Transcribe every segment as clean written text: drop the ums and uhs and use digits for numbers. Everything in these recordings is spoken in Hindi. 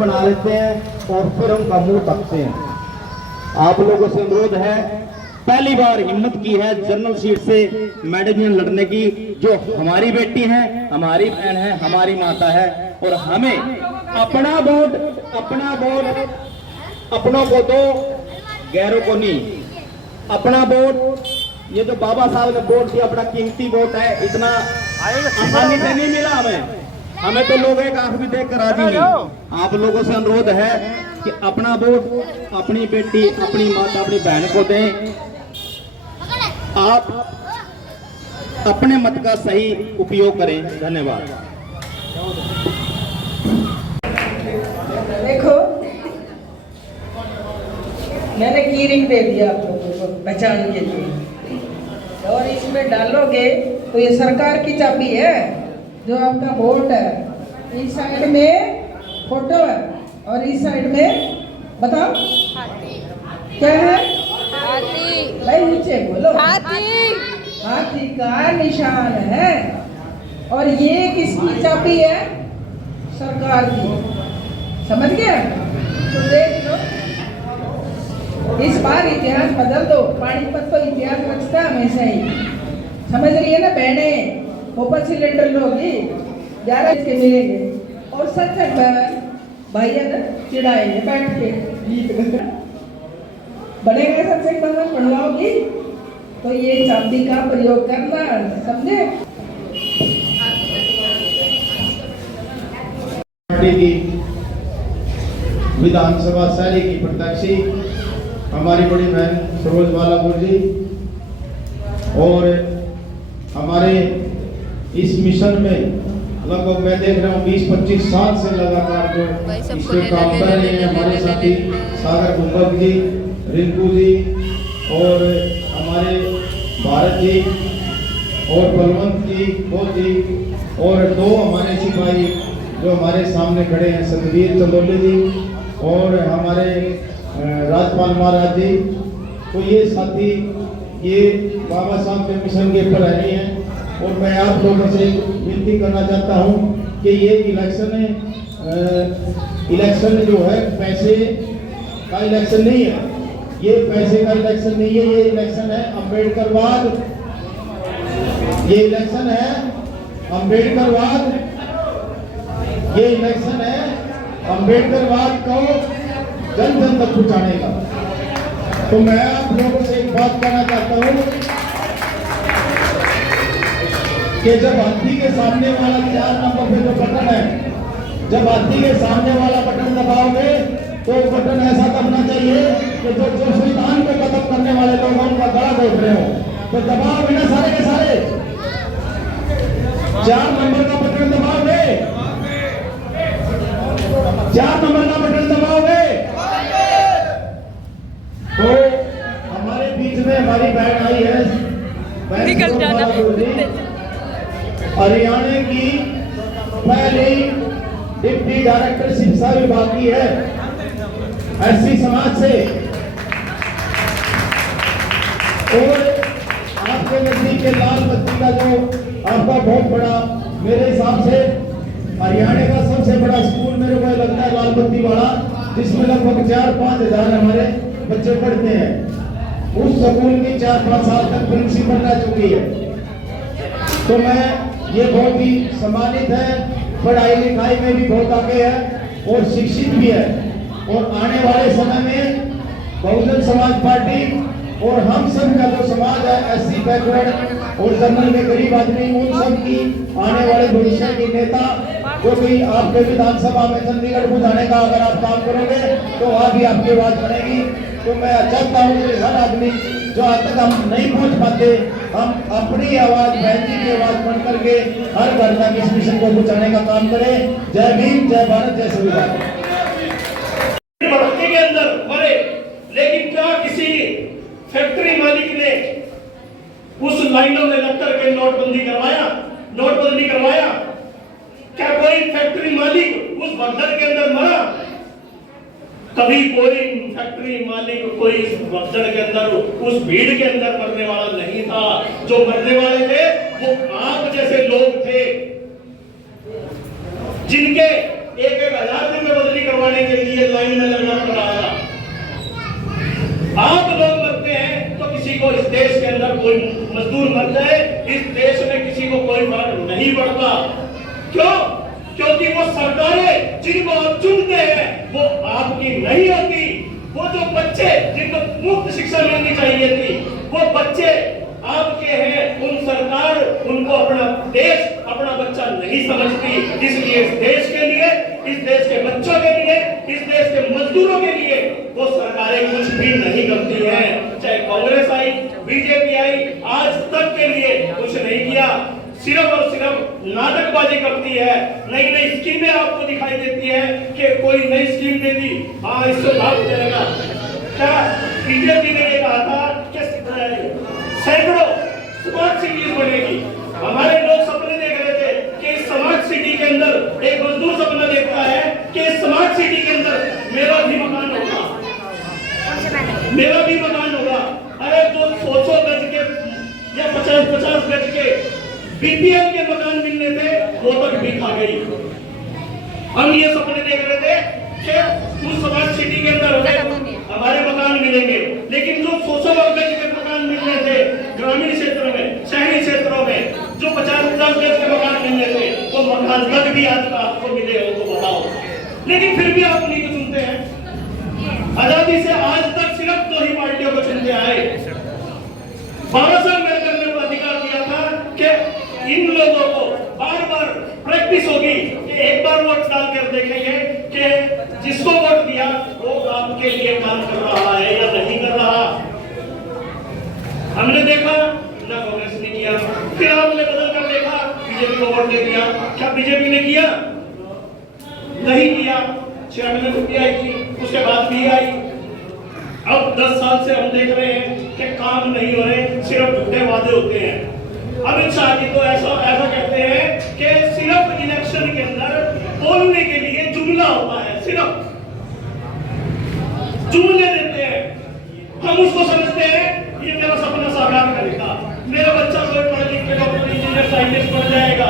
बना लेते हैं और फिर उनका मुंह तकते हैं। आप लोगों से अनुरोध है, पहली बार हिम्मत की है जनरल सीट से मैडम लड़ने की, जो हमारी बेटी है, हमारी बहन है, हमारी माता है, और हमें अपना वोट अपनों को दो, गैरों को नहीं। अपना वोट, ये जो बाबा साहब ने वोट दिया, अपना कीमती वोट है, इतना आसानी से नहीं मिला हमें तो लोग एक आंख भी देख कर राजी नहीं। आप लोगों से अनुरोध है कि अपना वोट अपनी बेटी, अपनी माता, अपनी बहन को दें। आप अपने मत का सही उपयोग करें। धन्यवाद। देखो, मैंने की रिंग दे दिया आप लोगों को पहचान के लिए, और इसमें डालोगे तो ये सरकार की चाबी है। जो आपका वोट है, इस साइड में फोटो है और इस साइड में बताओ क्या है? हाथी। भाई नीचे बोलो। हाथी का निशान है। और ये किसकी चाबी है? सरकार की। समझ गया? तो देख लो, इस बार इतिहास बदल दो। पानीपत तो इतिहास रचता हमेशा ही। समझ रही है ना बहने? ऊपर सिलेंडर लोगी 11 के मिलेंगे और सच भैया ना चिढ़ाएंगे बैठ के गीत बनेगा। सत्संग बंधन बनवाओगी तो ये चाबी का प्रयोग करना, समझे? की विधानसभा शहरी की प्रत्याशी हमारी बड़ी बहन सरोज बालापुर जी, और हमारे इस मिशन में लगभग मैं देख रहा हूँ 20-25 साल से लगातार जो इसके काम कर रहे हैं हमारे साथी सागर कुंभक जी, रिंकू जी, और हमारे भारत जी, और बलवंत जी, बोध जी, और 2 हमारे सिपाही जो हमारे सामने खड़े हैं, सतवीर चंदोले जी और हमारे राजपाल महाराज जी। तो ये साथी ये बाबा साहब के मिशन के प्रहरी हैं, और मैं आप लोगों से विनती करना चाहता हूं कि ये इलेक्शन जो है पैसे का इलेक्शन नहीं है, ये पैसे का इलेक्शन नहीं है, ये इलेक्शन है अम्बेडकरवाद, ये इलेक्शन है अम्बेडकरवाद, ये इलेक्शन है अम्बेडकरवाद को जन जन तक पहुंचाने का। तो मैं आप लोगों से एक बात कहना चाहता हूं कि जब हाथी के सामने वाला 4 नंबर पे जो बटन है, जब हाथी के सामने वाला बटन दबाओगे तो बटन ऐसा दबना चाहिए कि जो संविधान को खत्म करने वाले लोग उनका गला घोट रहे हो। तो दबाओगे ना सारे के सारे? 4 नंबर का बटन दबाओगे? 4 नंबर का बटन दबाओगे? तो हमारे बीच में हमारी बहन आई है, निकल जाना, हरियाणा की पहली डिप्टी डायरेक्टर शिक्षा विभाग की है, एससी समाज से। और आपके नजदीक के लाल बत्ती का जो आपका बहुत बड़ा, मेरे हिसाब से हरियाणा का सबसे बड़ा स्कूल मेरे को लगता है लाल बत्ती वाला, जिसमें लगभग 4-5 हजार हमारे बच्चे पढ़ते हैं। उस स्कूल की 4-5 साल तक प्रिंसिपल रह चुकी है। तो मैं ये बहुत ही सम्मानित है, पढ़ाई लिखाई में भी बहुत आगे है और शिक्षित भी है। और आने वाले समय में बहुजन समाज पार्टी और हम सब का जो समाज है, एससी बैकवर्ड और जनरल में गरीब आदमी, उन सब की आने वाले भविष्य की नेता, जो कि आपके विधानसभा में चंडीगढ़ को जाने का अगर आप काम करोगे तो वहां भी आपकी आवाज बनेगी। तो मैं चाहता हूँ कि हर आदमी जो आज तक हम नहीं पहुंच पाते, हम अपनी आवाज, बहन जी की आवाज बन करके हर घर तक इस मिशन को पहुंचाने का काम करें। जय भीम, जय भारत, जय संविधान। भर्ती के अंदर मरे, लेकिन क्या किसी फैक्ट्री मालिक ने उस लाइनों में लग करके नोटबंदी करवाया? क्या कोई फैक्ट्री मालिक उस भगदड़ के अंदर मरा? कभी कोई फैक्ट्री मालिक कोई भगदड़ के अंदर, उस भीड़ के अंदर मरने वाला नहीं था। जो मरने वाले थे वो आप जैसे लोग थे, जिनके 1-1 हजार रुपए बदली करवाने खाने के लिए लाइन में लगना पड़ रहा था। आप लोग मरते हैं तो किसी को इस देश के अंदर कोई मजदूर मर जाए, इस देश में किसी को कोई फर्क नहीं पड़ता। क्यों? क्योंकि वो सरकारें जिनको आप चुनते हैं वो आपकी नहीं होती। वो जो बच्चे जिनको मुफ्त शिक्षा मिलनी चाहिए थी वो बच्चे आपके हैं। उन सरकार उनको अपना देश अपना बच्चा नहीं समझती। इसलिए इस देश के लिए, इस देश के बच्चों के लिए, इस देश के मजदूरों के लिए वो सरकारें कुछ भी नहीं करती हैं। चाहे कांग्रेस आई, बीजेपी आई, आज तक के लिए कुछ नहीं किया। सिर्फ और सिर्फ नाटकबाजी करती है। नई नई स्कीमें आपको दिखाई देती है कि कोई नई स्कीम दे दी, हाँ इससे लाभ मिलेगा। क्या बीजेपी ने ये कहा था कि सैकड़ों स्मार्ट सिटीज बनेगी। हमारे लोग सपने देख रहे थे कि स्मार्ट सिटी के अंदर एक मजदूर सपना देखता है कि स्मार्ट सिटी के अंदर मेरा भी मकान होगा, मेरा भी मकान होगा। अरे जो 100 गज के या 50 गज के बीपीएल के मकान मिलने थे वो तक भी खा गई। हम ये सपने देख रहे थे कि उस स्मार्ट सिटी के अंदर हमारे मकान मिलेंगे, लेकिन जो 100 गज के मकान मिलने थे ग्रामीण क्षेत्रों में, शहरी क्षेत्रों में जो 50 गज के मकान मिलने थे वो मकान तक भी आज आपको मिले हो तो बताओ। लेकिन फिर भी आप उन्हीं को चुनते हैं। आजादी से आज तक सिर्फ 2 ही पार्टियों को चुनते आए। 12 साल मेरे ने अधिकार दिया था कि इन लोगों को बार बार प्रैक्टिस होगी कि एक बार वोट डाल कर देखेंगे कि जिसको वोट दिया वो आपके लिए काम कर रहा है या नहीं कर रहा। हमने देखा ना कांग्रेस ने किया, फिर आपने बदल कर देखा बीजेपी को वोट दे दिया। क्या बीजेपी ने किया? नहीं किया। 96 में छुट्टी आई थी, उसके बाद भी आई। अब 10 साल से हम देख रहे हैं कि काम नहीं हो रहे, सिर्फ झूठे वादे होते हैं। अमित शाह जी तो ऐसा कहते हैं कि सिर्फ इलेक्शन के अंदर बोलने के लिए जुमला होता है, सिर्फ जुमले देते हैं। हम उसको समझते हैं ये मेरा सपना साकार करेगा, मेरा बच्चा कोई पढ़ लिख के डॉक्टर इंजीनियर साइंटिस्ट बन जाएगा।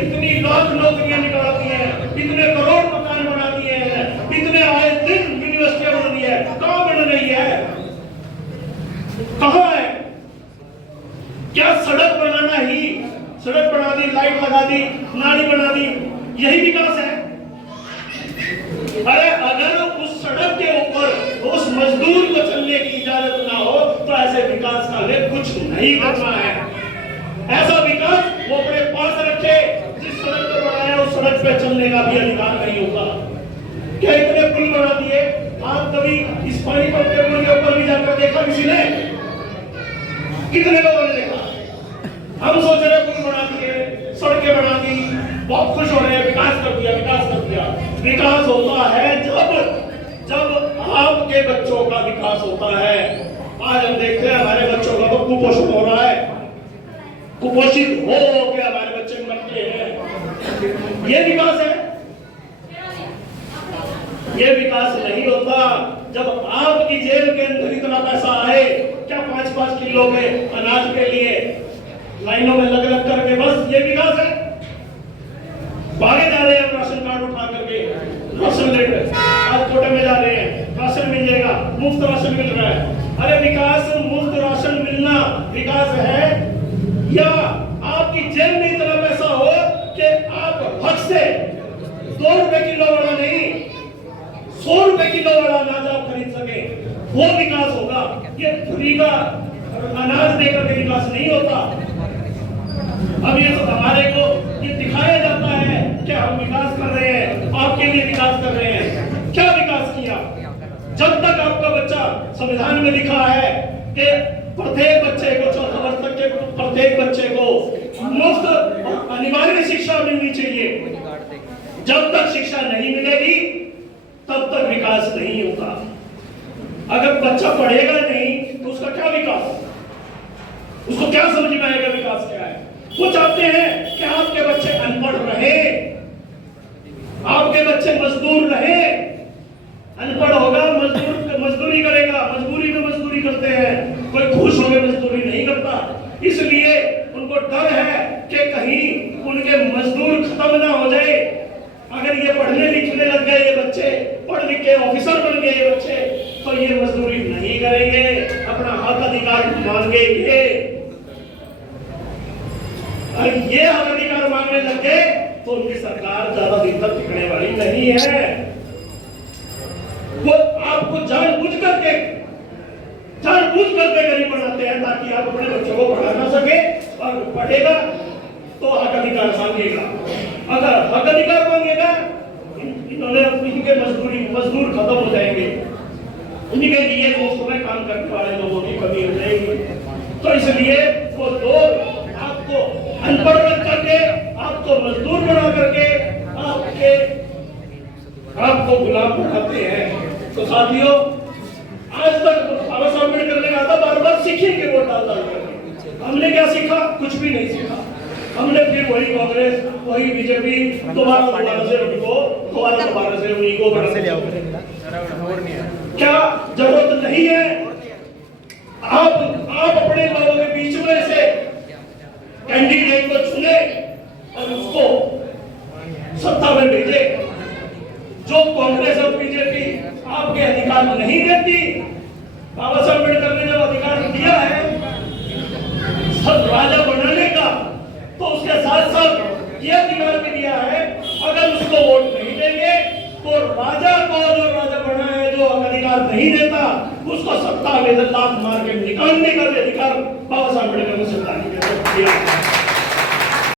इतनी लाख नौकरियां निकाल दी हैं, इतने करोड़ मकान बना दिए हैं, इतने आए दिन यूनिवर्सिटियां बन दी है, कहां बन रही है? कहां है? क्या सड़क बनाना ही, सड़क बना दी, लाइट लगा दी, नाली बना दी, यही विकास है? अरे अगर उस सड़क के ऊपर उस मजदूर को चलने की इजाजत ना हो तो ऐसे विकास का हमें कुछ नहीं करना है। ऐसा विकास वो अपने पास रखे, जिस सड़क पर बनाया उस सड़क पे चलने का भी अधिकार नहीं होगा। क्या इतने पुल बना दिए? आप कभी इस पानीपत के पुल के ऊपर भी जाकर देखा किसी ने? कितने लोगों ने देखा? हम सोच रहे पुल बना दिए, सड़कें बना दी, बहुत खुश हो रहे हैं, विकास कर दिया, विकास कर दिया। विकास होता है जब आपके बच्चों का विकास होता है। आज हम देखते हैं हमारे बच्चों का तो कुपोषण हो रहा है, कुपोषित हो के हमारे बच्चे मरते हैं। ये विकास है? ये विकास नहीं होता। जब आपकी जेब के अंदर इतना पैसा आए, क्या 5-5 किलो के अनाज के लिए लाइनों में लग करके बस ये विकास है? भागे जा रहे हैं राशन कार्ड उठा करके, राशन ले रहे, आज कोटे में जा रहे हैं, राशन मिल जाएगा, मुफ्त राशन मिल रहा है। अरे विकास, मुफ्त राशन मिलना विकास है? या आपकी जेब में इतना पैसा हो कि आप हक से 2 रुपए किलो वाला नहीं 100 रुपए किलो वाला अनाज आप खरीद सके, वो विकास होगा। ये फ्री का अनाज देकर के विकास नहीं होता। अब ये तो हमारे को ये दिखाया जाता है कि हम विकास कर रहे हैं, आपके लिए विकास कर रहे हैं। क्या विकास किया? जब तक आपका बच्चा, संविधान में लिखा है कि प्रत्येक बच्चे को 14 वर्ष तक के प्रत्येक बच्चे को मुफ्त अनिवार्य शिक्षा मिलनी चाहिए। जब तक शिक्षा नहीं मिलेगी तब तक विकास नहीं होगा। अगर बच्चा पढ़ेगा नहीं तो उसका क्या विकास? उसको क्या समझ में आएगा विकास क्या है? वो चाहते हैं कि आपके बच्चे अनपढ़ रहे, आपके बच्चे मजदूर रहे। अनपढ़ होगा, मजदूरी करेगा, मजबूरी में मजदूरी करते हैं, कोई खुश होकर मजदूरी नहीं करता। इसलिए उनको डर है कि कहीं उनके मजदूर खत्म ना हो जाए। अगर ये पढ़ने लिखने लग गए, ये बच्चे पढ़ मांगेंगे। और ये हक अधिकार मांगने लगे तो उनकी सरकार ज्यादा दिन तक टिकने वाली नहीं है। वो आपको जानबूझ करके गरीब बनाते हैं ताकि आप अपने बच्चों को पढ़ा ना सके, और पढ़ेगा तो हक अधिकार मांगेगा। अगर हक अधिकार मांगेगा इन्होंने इनके मजदूर खत्म हो जाएंगे, इनके लिए मुफ्त में काम करने वाले लोगों की कमी हो जाएगी। तो इसलिए वो लोग आपको अनपढ़ करके, आपको मजदूर बना करके आपको गुलाम बनाते हैं। तो साथियों, आज तक बाबा साहब अम्बेडकर ने कहा था बार-बार सीखेंगे वोट डाल करके। हमने क्या सीखा? कुछ भी नहीं सीखा। हमने फिर वही कांग्रेस, वही बीजेपी, दोबारा से उनको उन्हीं को क्या जरूरत नहीं है। आप अपने लोगों के बीच में से कैंडिडेट को चुने और उसको सत्ता में भेजे। जो कांग्रेस और बीजेपी आपके अधिकार नहीं देती, बाबा साहब अम्बेडकर ने जब अधिकार दिया है सब राजा बनाने का, तो उसके साथ साथ ये अधिकार भी दिया है अगर उसको वोट नहीं देंगे तो राजा को, जो राजा बना है, जो अधिकार नहीं देता उसको सत्ता में लात मार के निकालने का भी अधिकार बाबा साहब अम्बेडकर ने सत्ता नहीं दिया।